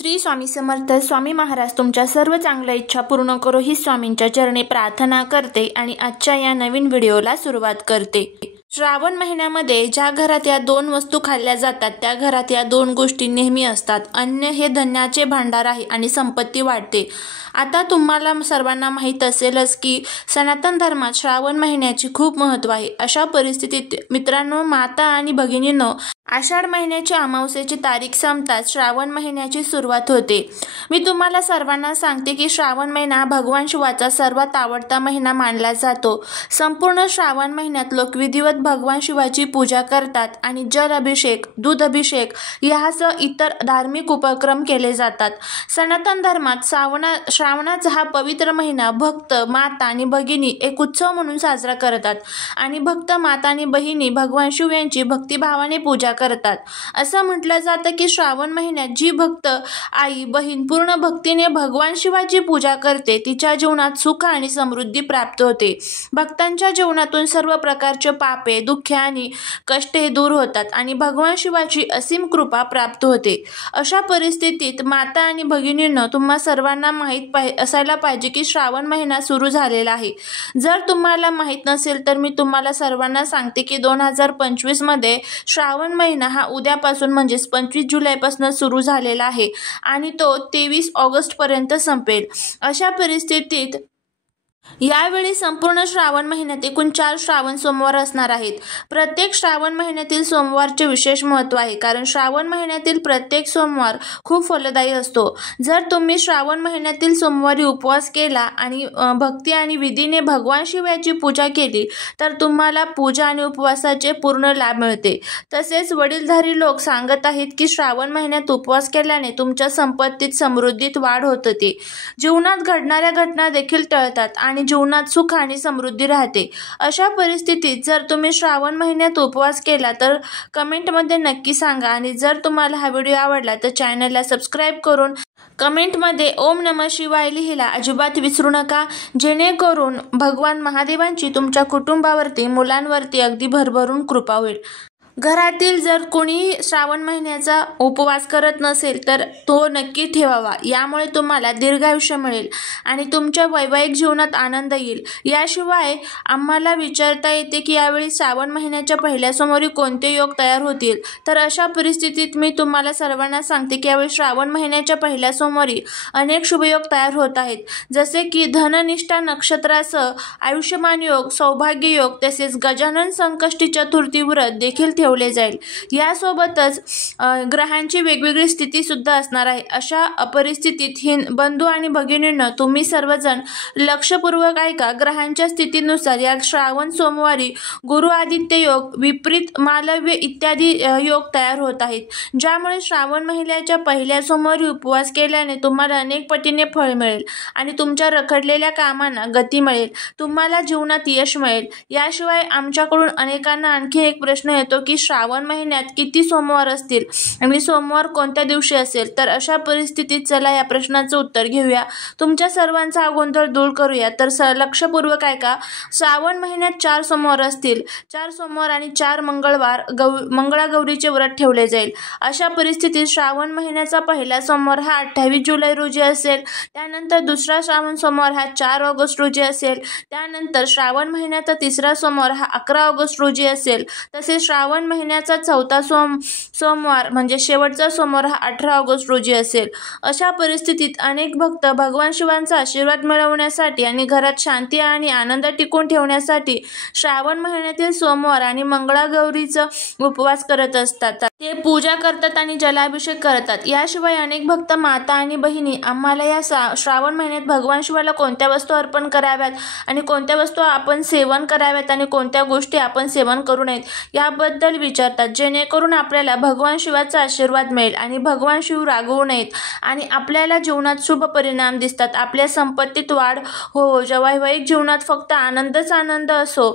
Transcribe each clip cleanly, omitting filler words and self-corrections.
श्री स्वामी समर्थ. स्वामी महाराज तुमच्या सर्व चांगल्या इच्छा पूर्ण करो ही स्वामींच्या चरणी प्रार्थना करते आणि आजच्या या नवीन व्हिडिओला सुरुवात करते. श्रावण महिन्यामध्ये ज्या घरात या दोन वस्तू खाल्ल्या जातात त्या घरात या दोन गोष्टी नेहमी असतात. अन्न हे धन्याचे भांडार आहे आणि संपत्ती वाढते. आता तुम्हाला सर्वांना माहीत असेलच की सनातन धर्मात श्रावण महिन्याची खूप महत्त्व आहे. अशा परिस्थितीत मित्रांनो, माता आणि भगिनींनो, आषाढ महिन्याची अमावस्येची तारीख संपताच श्रावण महिन्याची सुरुवात होते. मी तुम्हाला सर्वांना सांगते की श्रावण महिना भगवान शिवाचा सर्वात आवडता महिना मानला जातो. संपूर्ण श्रावण महिन्यात लोक विधिवत भगवान शिवाची पूजा करतात आणि जल अभिषेक, दूध अभिषेक यासह इतर धार्मिक उपक्रम केले जातात. सनातन धर्मात श्रावणाचा हा पवित्र महिना भक्त, माता आणि भगिनी एक उत्सव म्हणून साजरा करतात आणि भक्त, माता आणि बहिणी भगवान शिव यांची भक्तिभावाने पूजा करतात. असं म्हटलं जातं की श्रावण महिन्यात जी भक्त आई, बहीण पूर्ण भक्तीने भगवान शिवाची पूजा करते तिच्या जीवनात सुख आणि समृद्धी प्राप्त होते. भक्तांच्या जीवनातून सर्व प्रकारचे पापे, दुःखे आणि कष्टे दूर होतात आणि भगवान शिवाची असीम कृपा प्राप्त होते. अशा परिस्थितीत माता आणि भगिनींनो, तुम्हा सर्वांना माहीत असायला पाहिजे की श्रावण महिना सुरू झालेला आहे. जर तुम्हाला माहीत नसेल तर मी तुम्हाला सर्वांना सांगते की 2025 मध्ये श्रावण महिना हा उद्यापासून म्हणजेच 25 जुलैपासून सुरू झालेला आहे आणि तो 23 ऑगस्ट पर्यंत संपेल. अशा परिस्थितीत यावेळी संपूर्ण श्रावण महिन्यात एकूण 4 श्रावण सोमवार असणार आहेत. प्रत्येक श्रावण महिन्यातील सोमवारचे विशेष महत्त्व आहे कारण श्रावण महिन्यातील प्रत्येक सोमवार खूप फलदायी असतो. जर तुम्ही श्रावण महिन्यातील सोमवारी उपवास केला आणि भक्ती आणि विधीने भगवान शिवाची पूजा केली तर तुम्हाला पूजा आणि उपवासाचे पूर्ण लाभ मिळते. तसेच वडीलधारी लोक सांगत आहेत की श्रावण महिन्यात उपवास केल्याने तुमच्या संपत्तीत, समृद्धीत वाढ होते. जीवनात घडणाऱ्या घटना देखील टळतात आणि जीवनात सुख आणि समृद्धी राहते. अशा परिस्थितीत जर तुम्ही श्रावण महिन्यात उपवास केला तर कमेंटमध्ये नक्की सांगा आणि जर तुम्हाला हा व्हिडिओ आवडला तर चॅनलला सबस्क्राईब करून कमेंटमध्ये ओम नमः शिवाय लिहायला अजिबात विसरू नका, जेणेकरून भगवान महादेवांची तुमच्या कुटुंबावरती, मुलांवरती अगदी भरभरून कृपा होईल. घरातील जर कोणी श्रावण महिन्याचा उपवास करत नसेल तर तो नक्की ठेवावा. यामुळे तुम्हाला दीर्घायुष्य मिळेल आणि तुमच्या वैवाहिक जीवनात आनंद येईल. याशिवाय आम्हाला विचारता येते की यावेळी श्रावण महिन्याच्या पहिल्या सोमवारी कोणते योग तयार होतील. तर अशा परिस्थितीत मी तुम्हाला सर्वांना सांगते की यावेळी श्रावण महिन्याच्या पहिल्या सोमवारी अनेक शुभयोग तयार होत आहेत. जसे की धननिष्ठा नक्षत्रासह आयुष्यमान योग, सौभाग्य योग, तसेच गजानन संकष्टी चतुर्थी व्रत देखील ठेवले जाईल. यासोबतच ग्रहांची वेगवेगळी स्थिती सुद्धा असणार आहे. अशा परिस्थितीत बंधू आणि भगिनींनो, तुम्ही सर्वजण लक्षपूर्वक ऐका. ग्रहांच्या स्थितीनुसार या श्रावण सोमवारी गुरु आदित्य योग, विपरीत मालव्य इत्यादी योग तयार होत आहेत, ज्यामुळे श्रावण महिन्याच्या पहिल्या सोमवारी उपवास केल्याने तुम्हाला अनेक पटीने फळ मिळेल आणि तुमच्या रखडलेल्या कामांना गती मिळेल. तुम्हाला जीवनात यश मिळेल. याशिवाय आमच्याकडून अनेकांना आणखी एक प्रश्न येतो की श्रावण महिन्यात किती सोमवार असतील आणि सोमवार कोणत्या दिवशी असेल. तर अशा परिस्थितीत चला या प्रश्नाचं उत्तर घेऊया. तुमच्या सर्वांचा गोंधळ दूर करूया. तर लक्षपूर्वक ऐका. श्रावण महिन्यात 4 सोमवार असतील. 4 सोमवार आणि 4 मंगळवार मंगळागौरीचे व्रत ठेवले जाईल. अशा परिस्थितीत श्रावण महिन्याचा पहिला सोमवार हा 28 जुलै रोजी असेल. त्यानंतर दुसरा श्रावण सोमवार हा 4 ऑगस्ट रोजी असेल. त्यानंतर श्रावण महिन्याचा तिसरा सोमवार हा 11 ऑगस्ट रोजी असेल. तसेच श्रावण महिन्याचा चौथा सोमवार म्हणजे शेवटचा सोमवार हा 18 ऑगस्ट रोजी असेल. अशा परिस्थितीत अनेक भक्त भगवान शिवांचा आशीर्वाद मिळवण्यासाठी आणि घरात शांती आणि आनंद टिकून ठेवण्यासाठी श्रावण महिन्यातील सोमवार आणि मंगळागौरीचा उपवास करत असतात. ते पूजा करतात आणि जलाभिषेक करतात. याशिवाय अनेक भक्त, माता आणि बहिणी आम्हाला या श्रावण महिन्यात भगवान शिवाला कोणत्या वस्तू अर्पण कराव्यात आणि कोणत्या वस्तू आपण सेवन कराव्यात आणि कोणत्या गोष्टी आपण सेवन करू नयेत याबद्दल विचारतात, जेणेकरून आपल्याला भगवान शिवाचा आशीर्वाद मिळेल आणि भगवान शिव रागवू नयेत आणि आपल्याला जीवनात शुभ परिणाम दिसतात. आपल्या संपत्तीत वाढ हो, वैवाहिक जीवनात फक्त आनंदच आनंद असो.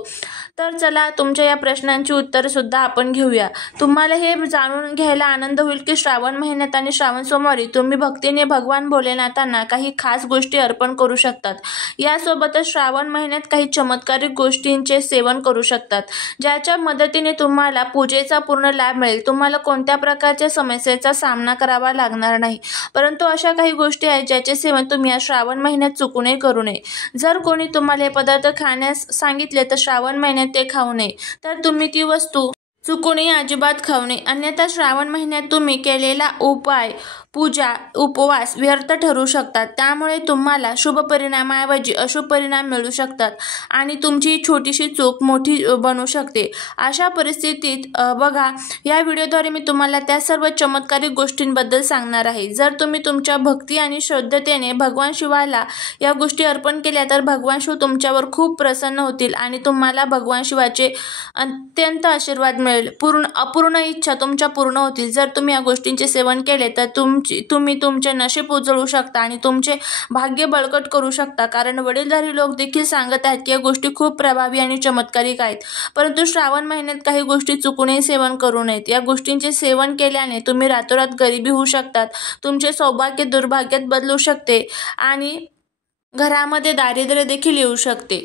तर चला तुमच्या या प्रश्नांची उत्तर सुद्धा आपण घेऊया। तुम्हाला हे जाणून घ्यायला आनंद होईल की श्रावण महिन्यात आणि श्रावण सोमवारी तुम्ही भक्तीने भगवान भोलेनाथांना काही खास गोष्टी अर्पण करू शकतात। यासोबतच श्रावण महिन्यात काही चमत्कारिक गोष्टींचे सेवन करू शकतात, ज्याच्या मदतीने तुम्हाला पूजेचा पूर्ण लाभ मिळेल। तुम्हाला कोणत्या प्रकारच्या समस्येचा सामना करावा लागणार नाही, परंतु अशा काही गोष्टी आहेत ज्याचे सेवन तुम्ही या श्रावण महिन्यात चुकूनही करू नये। जर कोणी तुम्हाला हे पदार्थ खाण्यास सांगितले तर श्रावण महिन्यात ते खाऊ नये, तर तुम्ही ती वस्तू चुकूनही अजिबात खाऊ नये। अन्यथा श्रावण महिन्यात तुम्ही केलेला उपाय, पूजा, उपवास व्यर्थ ठरू शकतात। त्यामुळे तुम्हाला शुभ परिणामाऐवजी अशुभ परिणाम मिळू शकतात आणि तुमची छोटीशी चूक मोठी बनू शकते। अशा परिस्थितीत बघा, या व्हिडिओद्वारे मी तुम्हाला त्या सर्व चमत्कारिक गोष्टींबद्दल सांगणार आहे। जर तुम्ही तुमच्या भक्ती आणि श्रद्धेने भगवान शिवाला या गोष्टी अर्पण केल्या तर भगवान शिव तुमच्यावर खूप प्रसन्न होतील आणि तुम्हाला भगवान शिवाचे अत्यंत आशीर्वाद मिळेल। अपूर्ण इच्छा तुमच्या पूर्ण होतील। जर तुम्ही या गोष्टींचे सेवन केले तर तुम्ही तुमचे नशीब उजळू शकता आणि तुमचे भाग्य बळकट करू शकता, कारण वडीलधारी लोक देखील सांगत आहेत की या गोष्टी खूप प्रभावी आणि चमत्कारिक आहेत। परंतु श्रावण महिन्यात काही गोष्टी चुकूनही सेवन करू नयेत। या गोष्टींचे सेवन केल्याने तुम्ही रातोरात गरिबी होऊ शकतात, तुमचे सौभाग्य दुर्भाग्यात बदलू शकते आणि घरामध्ये दारिद्र्य देखील येऊ शकते।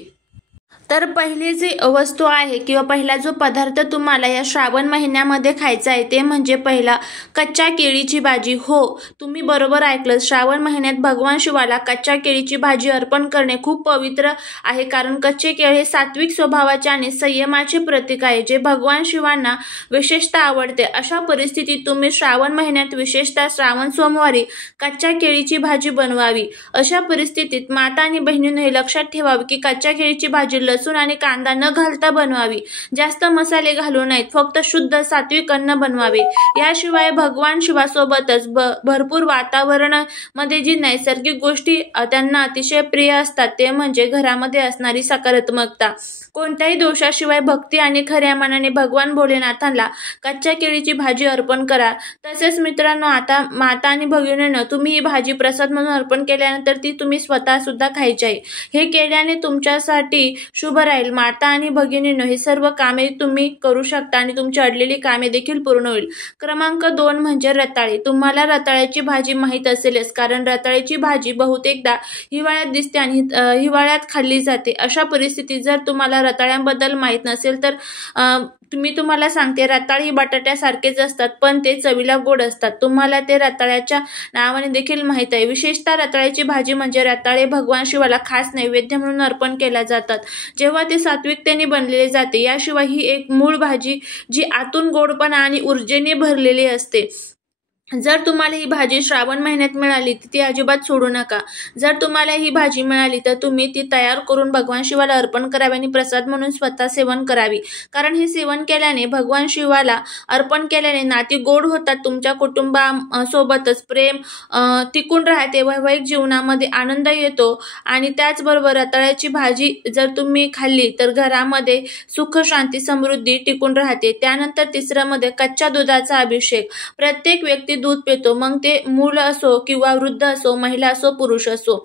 तर पहिली जी वस्तू आहे किंवा पहिला जो पदार्थ तुम्हाला या श्रावण महिन्यामध्ये खायचा आहे ते म्हणजे पहिला कच्च्या केळीची भाजी। हो, तुम्ही बरोबर ऐकलं, श्रावण महिन्यात भगवान शिवाला कच्च्या केळीची भाजी अर्पण करणे खूप पवित्र आहे, कारण कच्चे केळ हे सात्विक स्वभावाचे आणि संयमाचे प्रतीक आहे, जे भगवान शिवांना विशेषतः आवडते। अशा परिस्थितीत तुम्ही श्रावण महिन्यात विशेषतः श्रावण सोमवारी कच्च्या केळीची भाजी बनवावी। अशा परिस्थितीत माता आणि बहिणींनो हे लक्षात ठेवावे की कच्च्या केळीची भाजी लसूण आणि कांदा न घालता बनवावी, जास्त मसाले घालू नयेत, फक्त शुद्ध सात्विक अन्न बनवावे। याशिवाय भगवान शिवासोबतच भरपूर वातावरणामध्ये जी नैसर्गिक गोष्टी त्यांना अतिशय प्रिय असतात ते म्हणजे घरामध्ये असणारी सकारात्मकता। कोणत्याही दोषाशिवाय भक्ती आणि खऱ्या मनाने भगवान भोलेनाथांना कच्च्या केळीची भाजी अर्पण करा। तसेच मित्रांनो, आता माता आणि भगिनींनो, तुम्ही ही भाजी प्रसाद म्हणून अर्पण केल्यानंतर ती तुम्ही स्वतः सुद्धा खायची आहे। हे केल्याने तुमच्यासाठी शुभ राहील। माता आणि भगिनींनो, हे सर्व कामे तुम्ही करू शकता आणि तुमची अडलेली कामे देखील पूर्ण होईल। क्रमांक 2 म्हणजे रताळे। तुम्हाला रताळ्याची भाजी माहीत असेलच, कारण रताळ्याची भाजी बहुतेकदा हिवाळ्यात दिसते आणि हिवाळ्यात खाल्ली जाते। अशा परिस्थितीत जर तुम्हाला रताळ्यांबद्दल माहीत नसेल तर मी तुम्हाला सांगते, रताळे ही बटाट्यासारखेच असतात, पण ते चवीला गोड असतात। तुम्हाला ते रताळ्याच्या नावाने देखील माहीत आहे। विशेषतः रताळ्याची भाजी म्हणजे रताळे भगवान शिवाला खास नैवेद्य म्हणून अर्पण केल्या जातात, जेव्हा ते सात्विकतेने बनलेले जाते। याशिवाय ही एक मूळ भाजी जी आतून गोडपणा आणि ऊर्जेने भरलेली असते। जर तुम्हाला ही भाजी श्रावण महिन्यात मिळाली तर ती अजिबात सोडू नका। जर तुम्हाला ही भाजी मिळाली तर तुम्ही ती तयार करून भगवान शिवाला अर्पण करावी आणि प्रसाद म्हणून स्वतः सेवन करावी, कारण हे सेवन केल्याने भगवान शिवाला अर्पण केल्याने नाती गोड होतात, तुमच्या कुटुंबासोबतच प्रेम टिकून राहते, वैवाहिक जीवनामध्ये आनंद येतो आणि त्याचबरोबर रताळ्याची भाजी जर तुम्ही खाल्ली तर घरामध्ये सुख, शांती, समृद्धी टिकून राहते। त्यानंतर तिसऱ्यामध्ये कच्च्या दुधाचा अभिषेक। प्रत्येक व्यक्ती दूध पितो, मग ते मूल असो किंवा वृद्ध असो, महिला असो, पुरुष असो।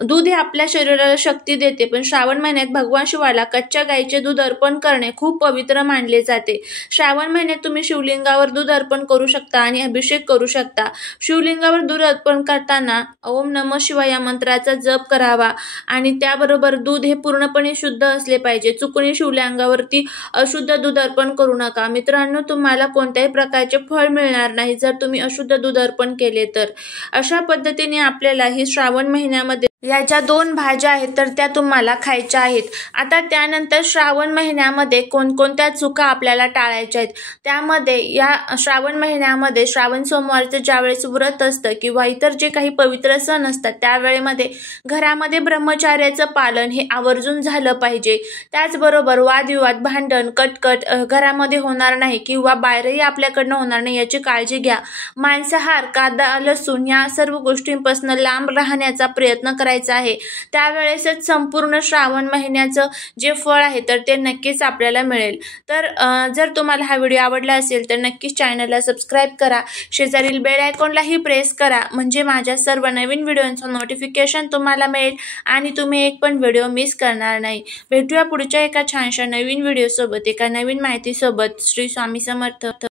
दूध हे आपल्या शरीराला शक्ती देते, पण श्रावण महिन्यात भगवान शिवाला कच्च्या गाईचे दूध अर्पण करणे खूप पवित्र मानले जाते। श्रावण महिन्यात तुम्ही शिवलिंगावर दूध अर्पण करू शकता आणि अभिषेक करू शकता। शिवलिंगावर दूध अर्पण करताना ओम नमः शिवाय या मंत्राचा जप करावा आणि त्याबरोबर दूध हे पूर्णपणे शुद्ध असले पाहिजे। चुकूनही शिवलिंगावरती अशुद्ध दूध अर्पण करू नका। मित्रांनो, तुम्हाला कोणत्याही प्रकारचे फळ मिळणार नाही जर तुम्ही अशुद्ध दूध अर्पण केले तर। अशा पद्धतीने आपल्याला ही श्रावण महिन्यामध्ये या ज्या 2 भाज्या आहेत तर त्या तुम्हाला खायच्या आहेत। आता त्यानंतर श्रावण महिन्यामध्ये कोणकोणत्या चुका आपल्याला टाळायच्या आहेत, त्यामध्ये या श्रावण महिन्यामध्ये श्रावण सोमवारचं ज्यावेळेस व्रत असतं किंवा इतर जे काही पवित्र सण असतात त्यावेळेमध्ये घरामध्ये ब्रह्मचार्याचं पालन हे आवर्जून झालं पाहिजे। त्याचबरोबर वादविवाद, भांडण, कटकट घरामध्ये होणार नाही किंवा बाहेरही आपल्याकडनं होणार नाही याची काळजी घ्या। मांसाहार, कांदा, लसूण या सर्व गोष्टींपासून लांब राहण्याचा प्रयत्न करा। करायचं आहे त्यावेळेसच संपूर्ण श्रावण महिन्याचं जे फळ आहे तर ते नक्कीच आपल्याला मिळेल। तर जर तुम्हाला हा व्हिडिओ आवडला असेल तर नक्कीच चॅनलला सबस्क्राईब करा, शेजारील बेल आयकॉनलाही प्रेस करा, म्हणजे माझ्या सर्व नवीन व्हिडिओंचं नोटिफिकेशन तुम्हाला मिळेल आणि तुम्ही एक पण व्हिडिओ मिस करणार नाही। भेटूया पुढच्या एका छानशा नवीन व्हिडिओ सोबत, एका नवीन माहिती सोबत। श्री स्वामी समर्थ।